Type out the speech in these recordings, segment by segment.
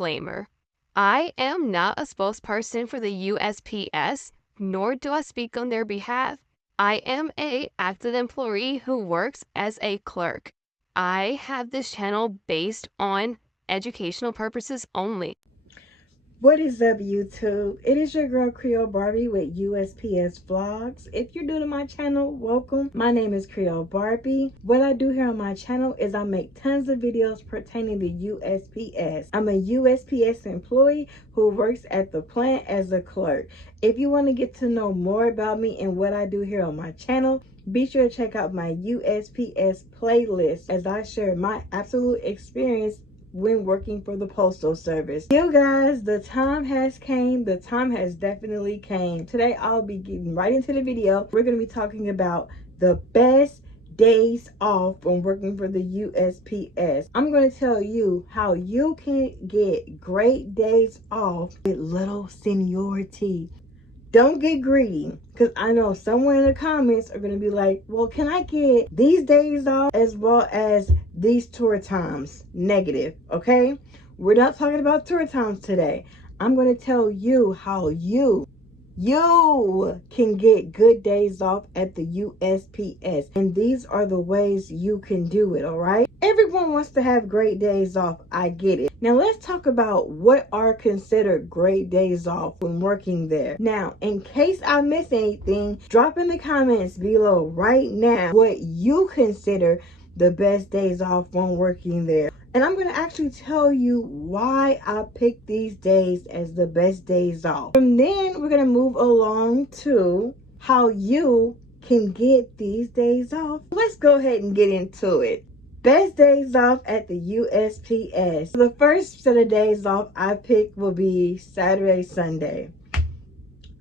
Disclaimer: I am not a spokesperson for the USPS, nor do I speak on their behalf. I am an active employee who works as a clerk. I have this channel based on educational purposes only. What is up, YouTube? It is your girl Creole Barbie with USPS Vlogs. If you're new to my channel, welcome. My name is Creole Barbie. What I do here on my channel is I make tons of videos pertaining to USPS. I'm a USPS employee who works at the plant as a clerk. If you want to get to know more about me and what I do here on my channel, be sure to check out my USPS playlist as I share my absolute experience when working for the Postal Service. You guys, the time has came. The time has definitely came. Today, I'll be getting right into the video. We're going to be talking about the best days off when working for the USPS. I'm going to tell you how you can get great days off with little seniority. Don't get greedy, because I know someone in the comments are going to be like, well, can I get these days off as well as these tour times? Negative, okay? We're not talking about tour times today. I'm going to tell you how you can get good days off at the USPS. And these are the ways you can do it, all right? Everyone wants to have great days off. I get it. Now, let's talk about what are considered great days off when working there. Now, in case I miss anything, drop in the comments below right now what you consider the best days off when working there. And I'm going to actually tell you why I picked these days as the best days off. From then, we're going to move along to how you can get these days off. Let's go ahead and get into it. Best days off at the USPS. The first set of days off I picked will be Saturday, Sunday.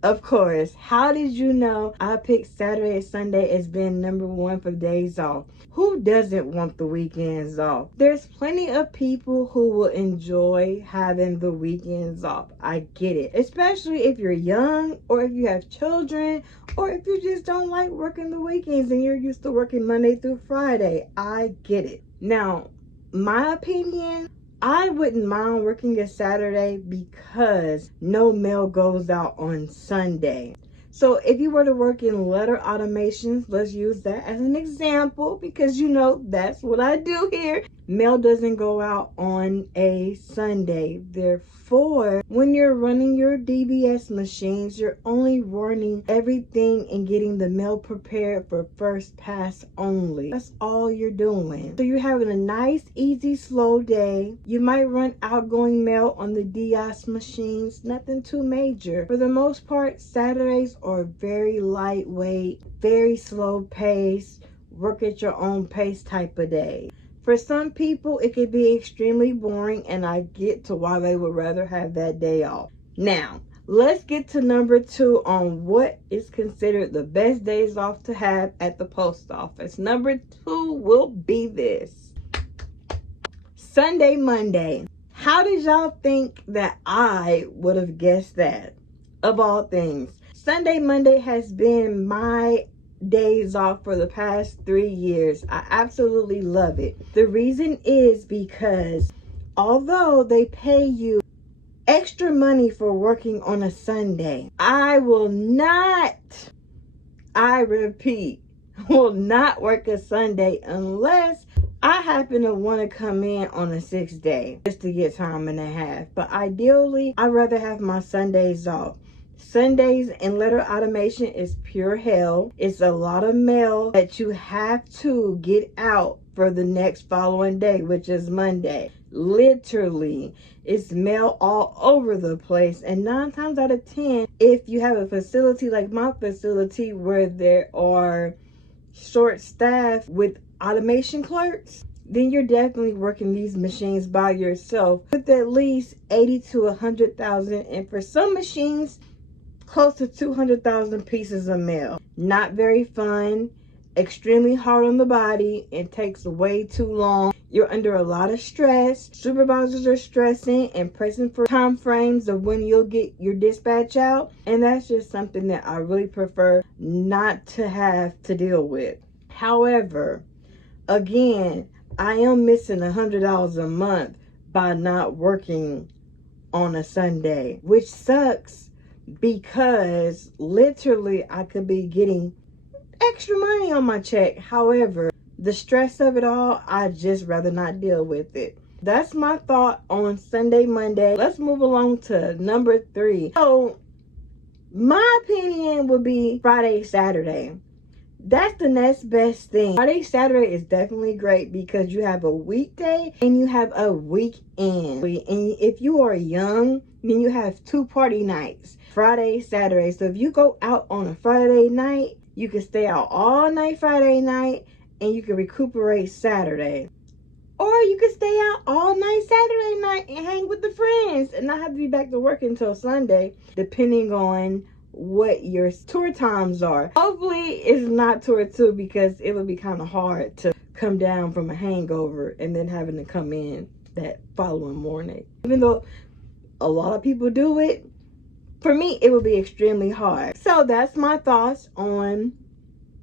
Of course, how did you know I picked Saturday and Sunday as being number one for days off? Who doesn't want the weekends off? There's plenty of people who will enjoy having the weekends off. I get it. Especially if you're young, or if you have children, or if you just don't like working the weekends and you're used to working Monday through Friday. I get it. Now, my opinion, I wouldn't mind working a Saturday because no mail goes out on Sunday. So if you were to work in letter automations, let's use that as an example, because you know that's what I do here. Mail doesn't go out on a Sunday. Therefore, when you're running your DBS machines, you're only running everything and getting the mail prepared for first pass only. That's all you're doing. So you're having a nice, easy, slow day. You might run outgoing mail on the DIS machines. Nothing too major. For the most part, Saturdays are very lightweight, very slow pace, work at your own pace type of day. For some people, it could be extremely boring, and I get to why they would rather have that day off. Now, let's get to number 2 on what is considered the best days off to have at the post office. Number 2 will be this: Sunday, Monday. How did y'all think that I would have guessed that? Of all things, Sunday, Monday has been my days off for the past 3 years. I absolutely love it. The reason is because although they pay you extra money for working on a Sunday, I repeat, will not work a Sunday unless I happen to want to come in on a 6th day just to get time and a half. But ideally, I'd rather have my Sundays off. Sundays in letter automation is pure hell. It's a lot of mail that you have to get out for the next following day, which is Monday. Literally, it's mail all over the place. And 9 times out of 10, if you have a facility like my facility where there are short staff with automation clerks, then you're definitely working these machines by yourself with at least 80 to 100,000, and for some machines, close to 200,000 pieces of mail. Not very fun, extremely hard on the body, it takes way too long. You're under a lot of stress. Supervisors are stressing and pressing for time frames of when you'll get your dispatch out, and that's just something that I really prefer not to have to deal with. However, again, I am missing $100 a month by not working on a Sunday, which sucks because literally I could be getting extra money on my check. However, the stress of it all, I just rather not deal with it. That's my thought on Sunday, Monday. Let's move along to number 3. So, my opinion would be Friday, Saturday. That's the next best thing. Friday, Saturday is definitely great because you have a weekday and you have a weekend. And if you are young, then you have 2 party nights, Friday, Saturday. So if you go out on a Friday night, you can stay out all night Friday night and you can recuperate Saturday. Or you can stay out all night Saturday night and hang with the friends and not have to be back to work until Sunday, depending on what your tour times are. Hopefully it's not tour 2 because it would be kind of hard to come down from a hangover and then having to come in that following morning. Even though a lot of people do it, for me it would be extremely hard. So that's my thoughts on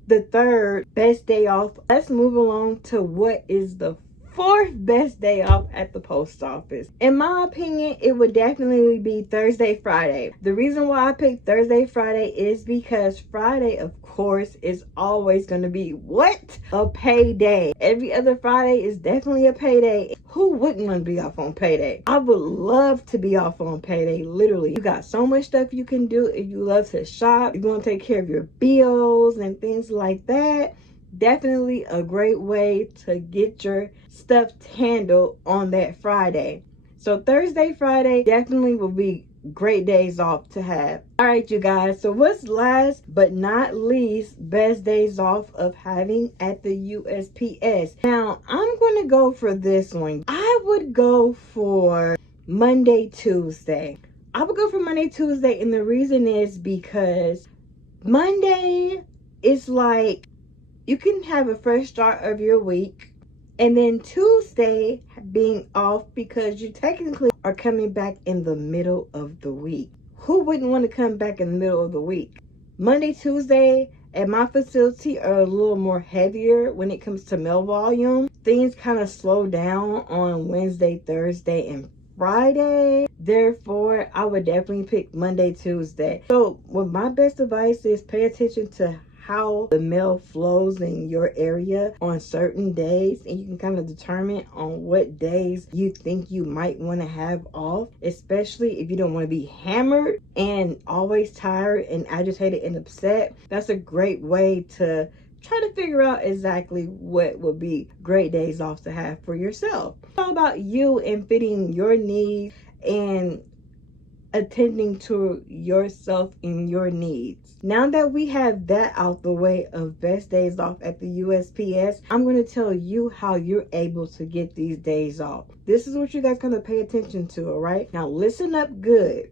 the 3rd best day off. Let's move along to what is the 4th best day off at the post office. In my opinion, it would definitely be Thursday, Friday. The reason why I picked Thursday, Friday is because Friday, of course, is always going to be what? A payday. Every other Friday is definitely a payday. Who wouldn't want to be off on payday? I would love to be off on payday, literally. You got so much stuff you can do if you love to shop. You're going to take care of your bills and things like that. Definitely a great way to get your stuff handled on that Friday. So Thursday, Friday definitely will be great days off to have. All right, you guys. So what's last but not least best days off of having at the USPS? Now, I'm going to go for this one. I would go for Monday, Tuesday. I would go for Monday, Tuesday, and the reason is because Monday is like you can have a fresh start of your week, and then Tuesday being off because you technically are coming back in the middle of the week. Who wouldn't want to come back in the middle of the week? Monday, Tuesday at my facility are a little more heavier when it comes to mail volume. Things kind of slow down on Wednesday, Thursday, and Friday. Therefore, I would definitely pick Monday, Tuesday. So, what my best advice is, pay attention to how the mail flows in your area on certain days, and you can kind of determine on what days you think you might want to have off, especially if you don't want to be hammered and always tired and agitated and upset. That's a great way to try to figure out exactly what would be great days off to have for yourself. It's all about you and fitting your needs and attending to yourself and your needs. Now that we have that out the way of best days off at the USPS, I'm going to tell you how you're able to get these days off. This is what you guys gotta pay attention to, all right? Now listen up good.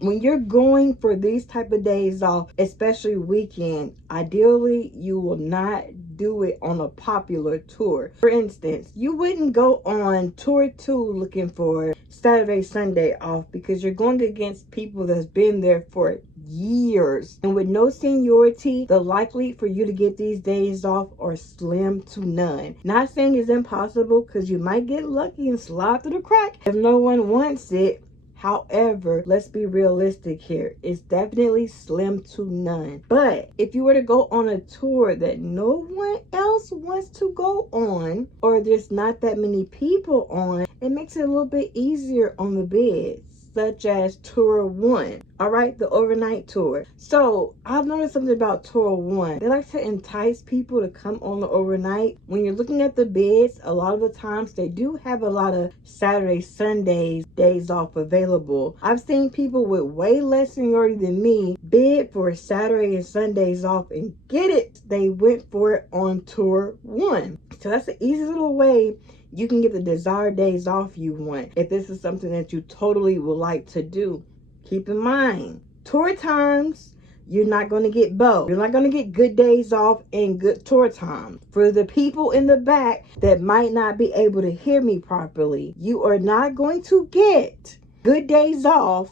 When you're going for these type of days off, especially weekend, ideally you will not do it on a popular tour. For instance, you wouldn't go on tour 2 looking for Saturday, Sunday off because you're going against people that's been there for years. And with no seniority, the likely for you to get these days off are slim to none. Not saying it's impossible because you might get lucky and slide through the crack if no one wants it. However, let's be realistic here. It's definitely slim to none. But if you were to go on a tour that no one else wants to go on, or there's not that many people on, it makes it a little bit easier on the bids, such as tour 1. All right, the overnight tour. So I've noticed something about tour 1. They like to entice people to come on the overnight. When you're looking at the bids, a lot of the times they do have a lot of Saturday, Sundays, days off available. I've seen people with way less seniority than me bid for Saturday and Sundays off and get it. They went for it on tour 1. So that's an easy little way you can get the desired days off you want. If this is something that you totally would like to do, keep in mind, tour times, you're not going to get both. You're not going to get good days off and good tour time. For the people in the back that might not be able to hear me properly, you are not going to get good days off.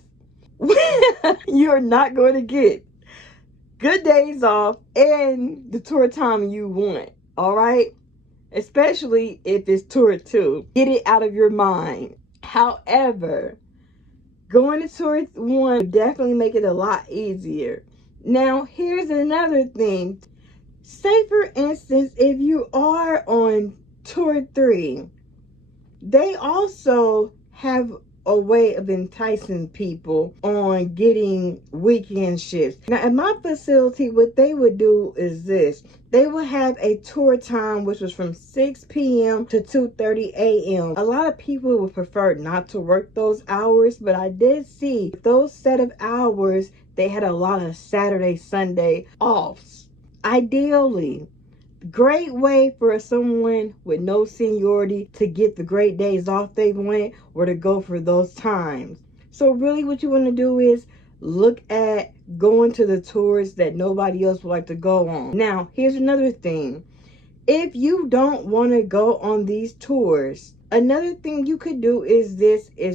You're not going to get good days off and the tour time you want. All right? Especially if it's tour 2. Get it out of your mind. However, Going to tour one would definitely make it a lot easier. Now, here's another thing. Say, for instance, if you are on tour 3, they also have a way of enticing people on getting weekend shifts. Now, at my facility, what they would do is this. They would have a tour time which was from 6 p.m. to 2:30 a.m. A lot of people would prefer not to work those hours, but I did see those set of hours, they had a lot of Saturday, Sunday offs. Ideally, great way for someone with no seniority to get the great days off they want, or to go for those times. So really what you want to do is look at going to the tours that nobody else would like to go on. Now, here's another thing. If you don't want to go on these tours, another thing you could do is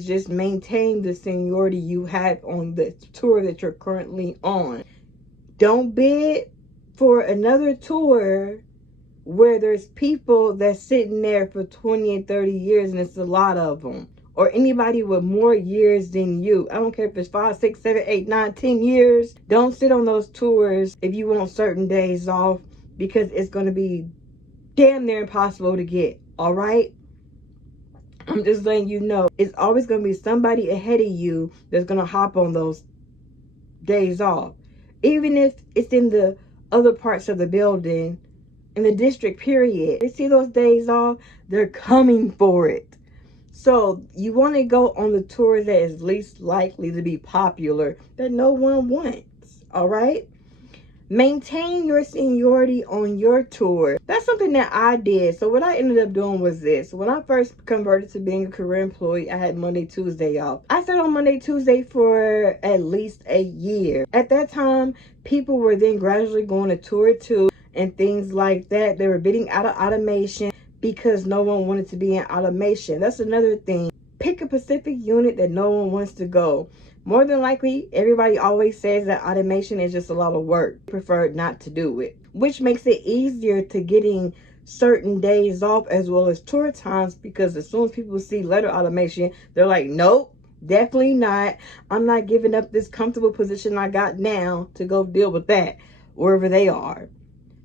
just maintain the seniority you have on the tour that you're currently on. Don't bid for another tour where there's people that's sitting there for 20 and 30 years, and it's a lot of them. Or anybody with more years than you. I don't care if it's 5, 6, 7, 8, 9, 10 years. Don't sit on those tours if you want certain days off, because it's going to be damn near impossible to get. All right? I'm just letting you know. It's always going to be somebody ahead of you that's going to hop on those days off. Even if it's in the other parts of the building, in the district, period. They see those days off, they're coming for it. So you want to go on the tour that is least likely to be popular, that no one wants. All right? Maintain your seniority on your tour. That's something that I did. So what I ended up doing was this. When I first converted to being a career employee, I had Monday, Tuesday off. I sat on Monday, Tuesday for at least a year. At that time, people were then gradually going to tour 2 and things like that. They were bidding out of automation because no one wanted to be in automation. That's another thing. Pick a Pacific unit that no one wants to go. More than likely, everybody always says that automation is just a lot of work. Prefer not to do it, which makes it easier to getting certain days off as well as tour times, because as soon as people see letter automation, they're like, nope, definitely not. I'm not giving up this comfortable position I got now to go deal with that wherever they are.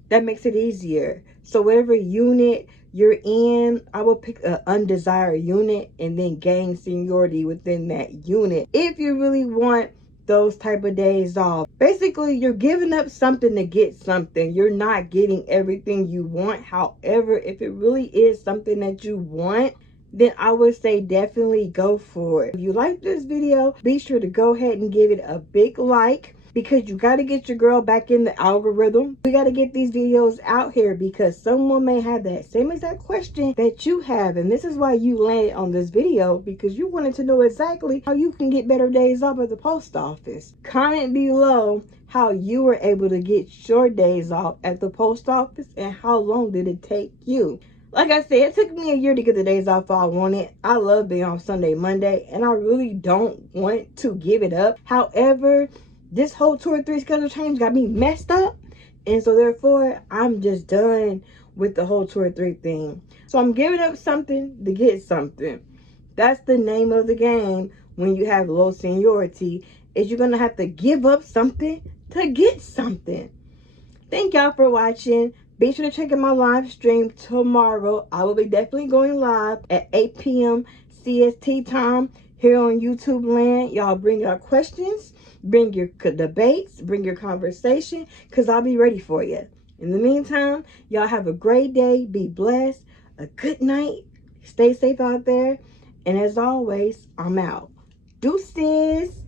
That makes it easier. So whatever unit you're in, I will pick an undesired unit and then gain seniority within that unit. If you really want those type of days off, basically you're giving up something to get something. You're not getting everything you want. However, if it really is something that you want, then I would say definitely go for it. If you like this video, be sure to go ahead and give it a big like, because you got to get your girl back in the algorithm. We got to get these videos out here, because someone may have that same exact question that you have. And this is why you landed on this video, because you wanted to know exactly how you can get better days off at the post office. Comment below how you were able to get your days off at the post office and how long did it take you. Like I said, it took me a year to get the days off I wanted. I love being off Sunday, Monday, and I really don't want to give it up. However, this whole tour 3 schedule change got me messed up. And so therefore, I'm just done with the whole tour 3 thing. So I'm giving up something to get something. That's the name of the game when you have low seniority, is you're going to have to give up something to get something. Thank y'all for watching. Be sure to check out my live stream tomorrow. I will be definitely going live at 8 p.m. CST time here on YouTube land. Y'all bring your questions, bring your debates, bring your conversation, because I'll be ready for you. In the meantime, y'all have a great day. Be blessed. A good night. Stay safe out there. And as always, I'm out. Deuces.